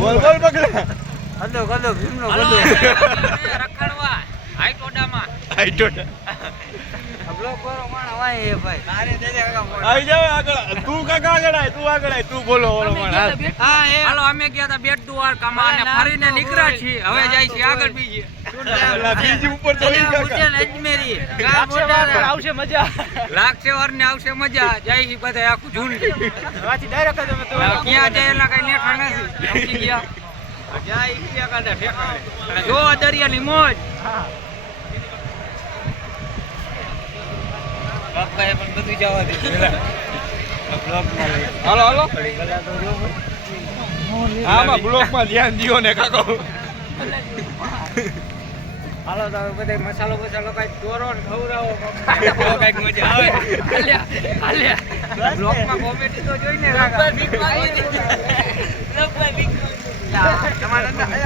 બોલ બોલ પગલા કદો કદો ભીમનો હાલો કદો રખડવા હાઈટોડામાં આઈ ડોન્ટ બ્લોક કરો માણા વાય એ ભાઈ તારે દે દે કાકા ફોન આઈ જાવ આગળ તું કાકા આગળ આય તું બોલો ઓલો માણ હા હાલો અમે ગયા હતા બેટ દ્વારકામાં અને ફરીને નીકળ્યા છીએ હવે જાય છે આગળ બીજે ઓલા બીજી ઉપર તો ઈ કાકા અજમેરી કા મોટા આવશે મજા લાગશે વરને આવશે મજા જાય છે બધા આખું ઝુંડ વાથી ડાયરેક્ટ તમે તો ક્યાં જાય એલા કઈ નેઠા નથી સમજી ગયા જાય ક્યાં કાઢે ઠેકાણે અને જો દરિયાની મોજ બાપાએ પણ બધું જવા દીધું બ્લોકમાં લઈ હાલો હાલો ગલા તો જો આમાં બ્લોકમાં ધ્યાન દિયો ને કાકો હાલો તો હવે બધા મસાલો બસાલો કઈ દોરો ને ખવડાવો કઈક મજા આવે હાલ્યા બ્લોકમાં કોમેડી તો જોઈને કાકા તમારા